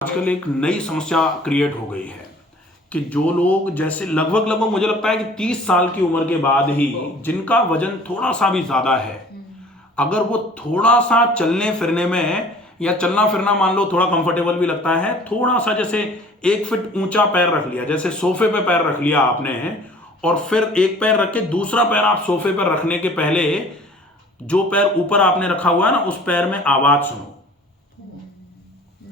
आजकल एक नई समस्या क्रिएट हो गई है कि जो लोग जैसे लगभग मुझे लगता है कि 30 साल की उम्र के बाद ही जिनका वजन थोड़ा सा भी ज्यादा है, अगर वो थोड़ा सा चलने फिरने में या चलना फिरना मान लो थोड़ा कंफर्टेबल भी लगता है, थोड़ा सा जैसे 1 फीट ऊंचा पैर रख लिया, जैसे सोफे पे पैर रख लिया आपने, और फिर एक पैर रख के दूसरा पैर आप सोफे पर रखने के पहले जो पैर ऊपर आपने रखा हुआ है ना, उस पैर में आवाज सुनो।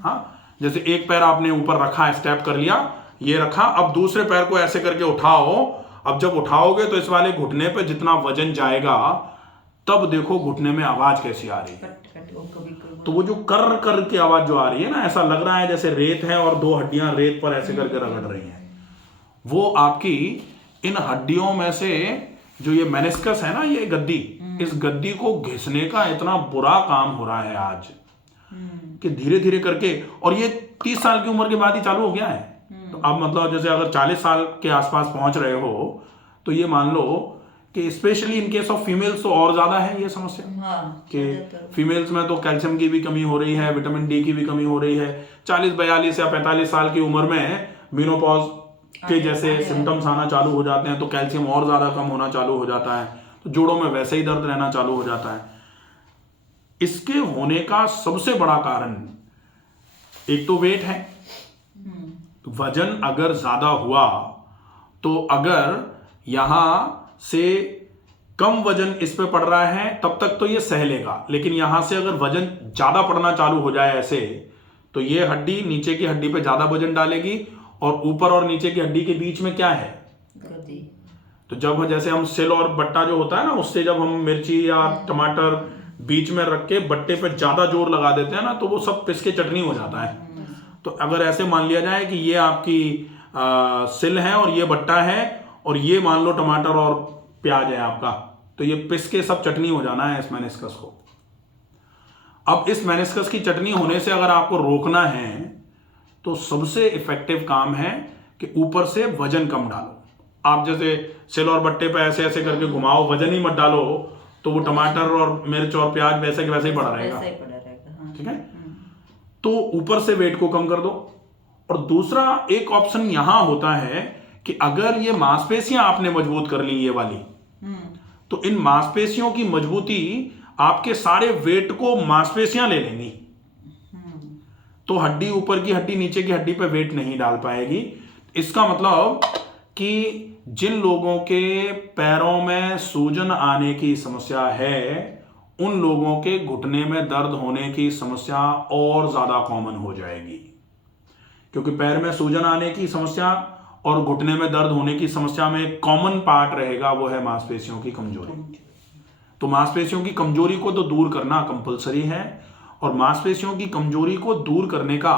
हाँ, जैसे एक पैर आपने ऊपर रखा, स्टेप कर लिया, ये रखा, अब दूसरे पैर को ऐसे करके उठाओ। अब जब उठाओगे तो इस वाले घुटने पे जितना वजन जाएगा, तब देखो घुटने में आवाज कैसी आ रही है। तो वो जो कर कर की आवाज जो आ रही है ना, ऐसा लग रहा है जैसे रेत है और 2 हड्डियां रेत पर ऐसे करके रगड़ रही हैं। वो आपकी इन हड्डियों में से जो ये मेनिस्कस है ना, ये गद्दी, इस गद्दी को घिसने का इतना बुरा काम हो रहा है आज कि धीरे धीरे करके, और ये 30 साल की उम्र के बाद ही चालू हो गया है। तो अब मतलब जैसे अगर 40 साल के आसपास पहुंच रहे हो तो ये मान लो कि specially in case of females तो और ज्यादा है ये समस्या। कि फीमेल्स में तो कैल्शियम की भी कमी हो रही है, विटामिन डी की भी कमी हो रही है। 40, 42 या 45 साल की उम्र में मेनोपॉज के जैसे सिम्टम्स आना चालू हो जाते हैं, तो कैल्शियम और ज्यादा कम होना चालू हो जाता है, तो जोड़ों में वैसे ही दर्द रहना चालू हो जाता है। इसके होने का सबसे बड़ा कारण एक तो वेट है। वजन अगर ज्यादा हुआ तो अगर यहां से कम वजन इस पे पड़ रहा है तब तक तो ये सह लेगा, लेकिन यहां से अगर वजन ज्यादा पड़ना चालू हो जाए ऐसे, तो ये हड्डी नीचे की हड्डी पे ज्यादा वजन डालेगी, और ऊपर और नीचे की हड्डी के बीच में क्या है, गद्दी। तो जब जैसे हम सिल और बट्टा जो होता है ना, उससे जब हम मिर्ची या टमाटर बीच में रख के बट्टे पे ज्यादा जोर लगा देते हैं ना, तो वो सब पिस के चटनी हो जाता है। तो अगर ऐसे मान लिया जाए कि ये आपकी सिल है और ये बट्टा है, और ये मान लो टमाटर और प्याज है आपका, तो ये पिस के सब चटनी हो जाना है इस मेनिस्कस को। अब इस मेनिस्कस की चटनी होने से अगर आपको रोकना है तो सबसे इफेक्टिव काम है कि ऊपर से वजन कम डालो। आप जैसे सिल और बट्टे पे ऐसे ऐसे करके घुमाओ, वजन ही मत डालो, तो वो टमाटर और मिर्च और प्याज वैसे के वैसे ही पड़ा रहेगा। ठीक है, तो ऊपर से वेट को कम कर दो। और दूसरा एक ऑप्शन यहां होता है कि अगर ये मांसपेशियां आपने मजबूत कर ली ये वाली, तो इन मांसपेशियों की मजबूती आपके सारे वेट को मांसपेशियां ले लेंगी, तो हड्डी ऊपर की हड्डी नीचे की हड्डी पे वेट नहीं डाल पाएगी। इसका मतलब कि जिन लोगों के पैरों में सूजन आने की समस्या है, उन लोगों के घुटने में दर्द होने की समस्या और ज्यादा कॉमन हो जाएगी। क्योंकि पैर में सूजन आने की समस्या और घुटने में दर्द होने की समस्या में एक कॉमन पार्ट रहेगा, वो है मांसपेशियों की कमजोरी। तो मांसपेशियों की कमजोरी को तो दूर करना कंपलसरी है, और मांसपेशियों की कमजोरी को दूर करने का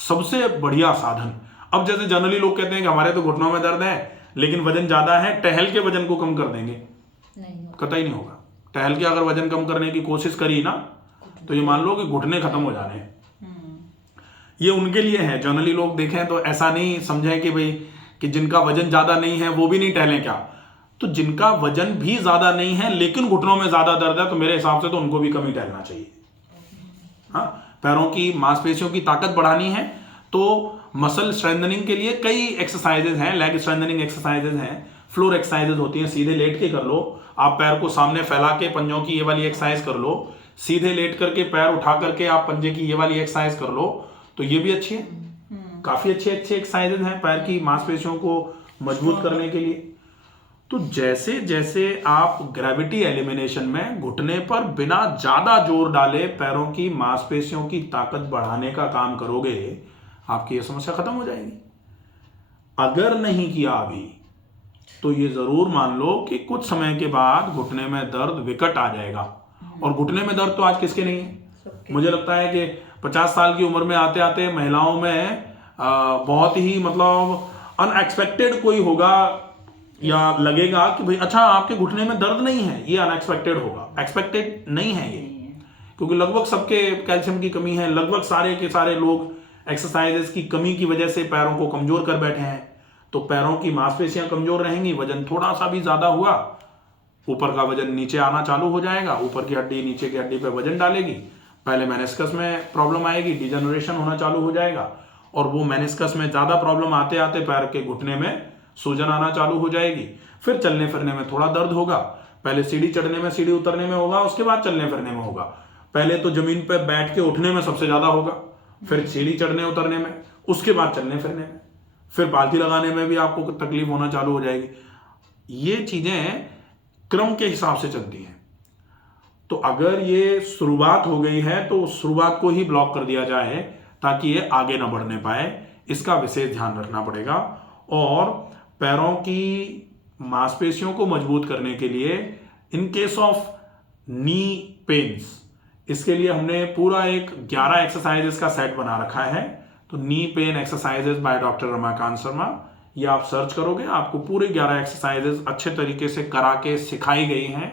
सबसे बढ़िया साधन, अब जैसे जनरली लोग कहते हैं कि हमारे तो घुटनों में दर्द है लेकिन वजन ज्यादा है, टहल के वजन को कम कर देंगे, कतई नहीं होगा। टहल के अगर वजन कम करने की कोशिश करी ना, तो ये मान लो कि घुटने खत्म हो जाने हैं। ये उनके लिए है, जनरली लोग देखें तो ऐसा नहीं समझें कि भाई कि जिनका वजन ज्यादा नहीं है वो भी नहीं टहलें क्या। तो जिनका वजन भी ज्यादा नहीं है लेकिन घुटनों में ज्यादा दर्द है, तो मेरे हिसाब से तो उनको भी कम ही टहलना चाहिए। हाँ, पैरों की मांसपेशियों की ताकत बढ़ानी है तो मसल स्ट्रेंथनिंग के लिए कई एक्सरसाइजेज हैं, लेग स्ट्रेंथनिंग एक्सरसाइजेज हैं, फ्लोर एक्सरसाइजेज होती हैं, सीधे लेट के कर लो, आप पैर को सामने फैला के पंजों की ये वाली एक्सरसाइज कर लो, सीधे लेट करके पैर उठा करके आप पंजे की ये वाली एक्सरसाइज कर लो, तो ये भी अच्छी है। काफी अच्छे एक्सरसाइजेज हैं पैर की मांसपेशियों को मजबूत करने के लिए। तो जैसे जैसे आप ग्रेविटी एलिमिनेशन में घुटने पर बिना ज्यादा जोर डाले पैरों की मांसपेशियों की ताकत बढ़ाने का काम करोगे, आपकी यह समस्या खत्म हो जाएगी। अगर नहीं किया अभी, तो ये जरूर मान लो कि कुछ समय के बाद घुटने में दर्द विकट आ जाएगा। और घुटने में दर्द तो आज किसके नहीं है। मुझे लगता है कि 50 साल की उम्र में आते आते महिलाओं में बहुत ही मतलब अनएक्सपेक्टेड कोई होगा, या लगेगा कि भाई अच्छा आपके घुटने में दर्द नहीं है, ये अनएक्सपेक्टेड होगा, एक्सपेक्टेड नहीं है ये। क्योंकि लगभग सबके कैल्शियम की कमी है, लगभग सारे के सारे लोग एक्सरसाइजेस की कमी की वजह से पैरों को कमजोर कर बैठे हैं। तो पैरों की मांसपेशियां कमजोर रहेंगी, वजन थोड़ा सा भी ज्यादा हुआ, ऊपर का वजन नीचे आना चालू हो जाएगा, ऊपर की हड्डी नीचे की हड्डी पे वजन डालेगी, पहले मेनिस्कस में प्रॉब्लम आएगी, डिजेनरेशन होना चालू हो जाएगा, और वो मेनिस्कस में ज़्यादा प्रॉब्लम आते आते पैर के घुटने में सूजन आना चालू हो जाएगी। फिर चलने फिरने में थोड़ा दर्द होगा, पहले सीढ़ी चढ़ने में सीढ़ी उतरने में होगा, उसके बाद चलने फिरने में होगा। पहले तो जमीन पर बैठ के उठने में सबसे ज़्यादा होगा, फिर सीढ़ी चढ़ने उतरने में, उसके बाद चलने फिरने में, फिर पालथी लगाने में भी आपको तकलीफ होना चालू हो जाएगी। ये चीज़ें क्रम के हिसाब से चलती हैं। तो अगर ये शुरुआत हो गई है तो शुरुआत को ही ब्लॉक कर दिया जाए ताकि ये आगे ना बढ़ने पाए, इसका विशेष ध्यान रखना पड़ेगा। और पैरों की मांसपेशियों को मजबूत करने के लिए in case of knee pains, इसके लिए हमने पूरा एक 11 एक्सरसाइजेस का सेट बना रखा है। तो knee pain exercises by doctor Ramakant Sharma, ये आप सर्च करोगे, आपको पूरे 11 एक्सरसाइजेस अच्छे तरीके से करा के सिखाई गई हैं।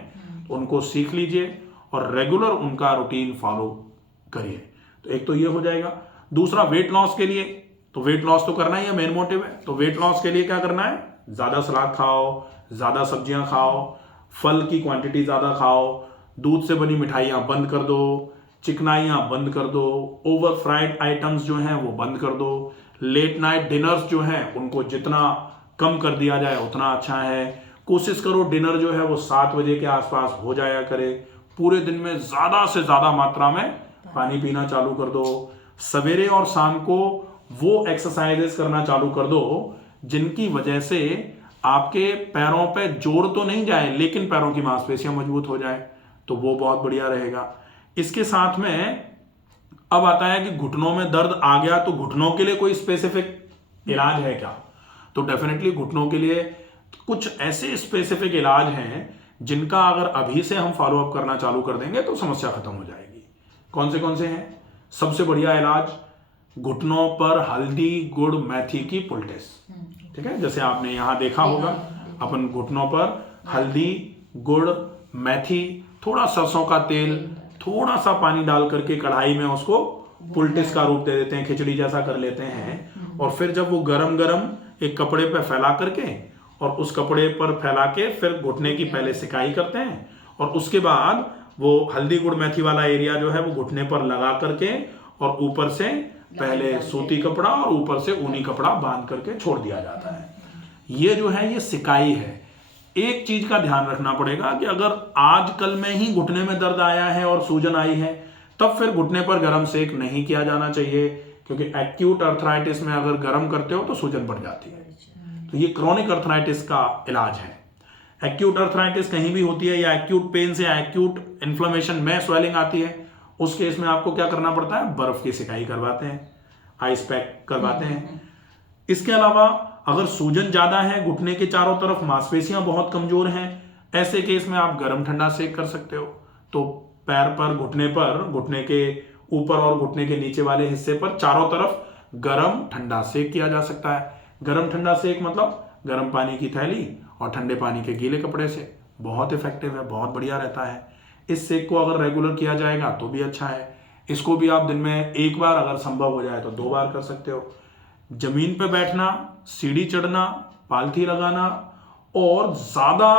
तो उनको सीख लीजिए और रेगुलर उनका रूटीन फॉलो करिए। तो एक तो ये हो जाएगा। दूसरा, वेट लॉस के लिए, तो वेट लॉस तो करना ही है, मेन मोटिव है। तो वेट लॉस के लिए क्या करना है? ज़्यादा सलाद खाओ, ज़्यादा सब्जियां खाओ, फल की क्वांटिटी ज़्यादा खाओ, दूध से बनी मिठाइयाँ बंद कर दो, चिकनाइयाँ बंद कर दो, ओवर फ्राइड आइटम्स जो हैं वो बंद कर दो, लेट नाइट डिनर्स जो हैं उनको जितना कम कर दिया जाए उतना अच्छा है। कोशिश करो डिनर जो है वो 7 बजे के आसपास हो जाया करे। पूरे दिन में ज़्यादा से ज़्यादा मात्रा में पानी पीना चालू कर दो। सवेरे और शाम को वो एक्सरसाइजेस करना चालू कर दो जिनकी वजह से आपके पैरों पे जोर तो नहीं जाए लेकिन पैरों की मांसपेशियां मजबूत हो जाए, तो वो बहुत बढ़िया रहेगा। इसके साथ में अब आता है कि घुटनों में दर्द आ गया तो घुटनों के लिए कोई स्पेसिफिक इलाज है क्या? तो डेफिनेटली घुटनों के लिए कुछ ऐसे स्पेसिफिक इलाज हैं जिनका अगर अभी से हम फॉलो अप करना चालू कर देंगे तो समस्या खत्म हो जाएगी। कौन से हैं? सबसे बढ़िया इलाज, घुटनों पर हल्दी गुड़ मेथी की पुलटेस। ठीक है, जैसे आपने यहां देखा होगा, अपन घुटनों पर हल्दी गुड़ मेथी, थोड़ा सरसों का तेल, थोड़ा सा पानी डाल करके कढ़ाई में उसको पुलटिस का रूप दे देते हैं, खिचड़ी जैसा कर लेते हैं। और फिर जब वो गरम गरम एक कपड़े पे फैला करके और उस कपड़े पर फैला के फिर घुटने की पहले सिकाई करते हैं और उसके बाद वो हल्दी गुड़ मेथी वाला एरिया जो है वो घुटने पर लगा करके और ऊपर से पहले सूती कपड़ा और ऊपर से ऊनी कपड़ा बांध करके छोड़ दिया जाता है। ये जो है ये सिकाई है। एक चीज का ध्यान रखना पड़ेगा कि अगर आजकल में ही घुटने में दर्द आया है और सूजन आई है तब फिर घुटने पर गर्म सेक नहीं किया जाना चाहिए, क्योंकि एक्यूट अर्थराइटिस में अगर गर्म करते हो तो सूजन बढ़ जाती है। तो ये क्रोनिक अर्थराइटिस का इलाज है। एक्यूट अर्थराइटिस कहीं भी होती है या एक्यूट पेन से या एक्यूट इन्फ्लेमेशन में स्वेलिंग आती है, उस केस में आपको क्या करना पड़ता है? बर्फ की सिकाई करवाते हैं, आइस पैक करवाते हैं। इसके अलावा अगर सूजन ज्यादा है, घुटने के चारों तरफ मांसपेशियां बहुत कमजोर हैं, ऐसे केस में आप गर्म ठंडा सेक कर सकते हो। तो पैर पर, घुटने के ऊपर और घुटने के नीचे वाले हिस्से पर चारों तरफ गर्म ठंडा सेक किया जा सकता है। गर्म ठंडा सेक मतलब गर्म पानी की थैली और ठंडे पानी के गीले कपड़े से, बहुत इफेक्टिव है, बहुत बढ़िया रहता है। इस सेक को अगर रेगुलर किया जाएगा तो भी अच्छा है। इसको भी आप दिन में एक बार, अगर संभव हो जाए तो 2 बार कर सकते हो। जमीन पे बैठना, सीढ़ी चढ़ना, पालथी लगाना और ज्यादा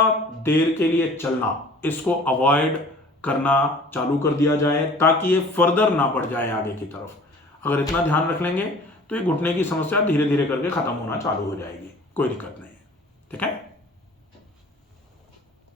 देर के लिए चलना, इसको अवॉइड करना चालू कर दिया जाए ताकि ये फर्दर ना बढ़ जाए आगे की तरफ। अगर इतना ध्यान रख लेंगे तो ये घुटने की समस्या धीरे धीरे करके खत्म होना चालू हो जाएगी, कोई दिक्कत नहीं है। ठीक है।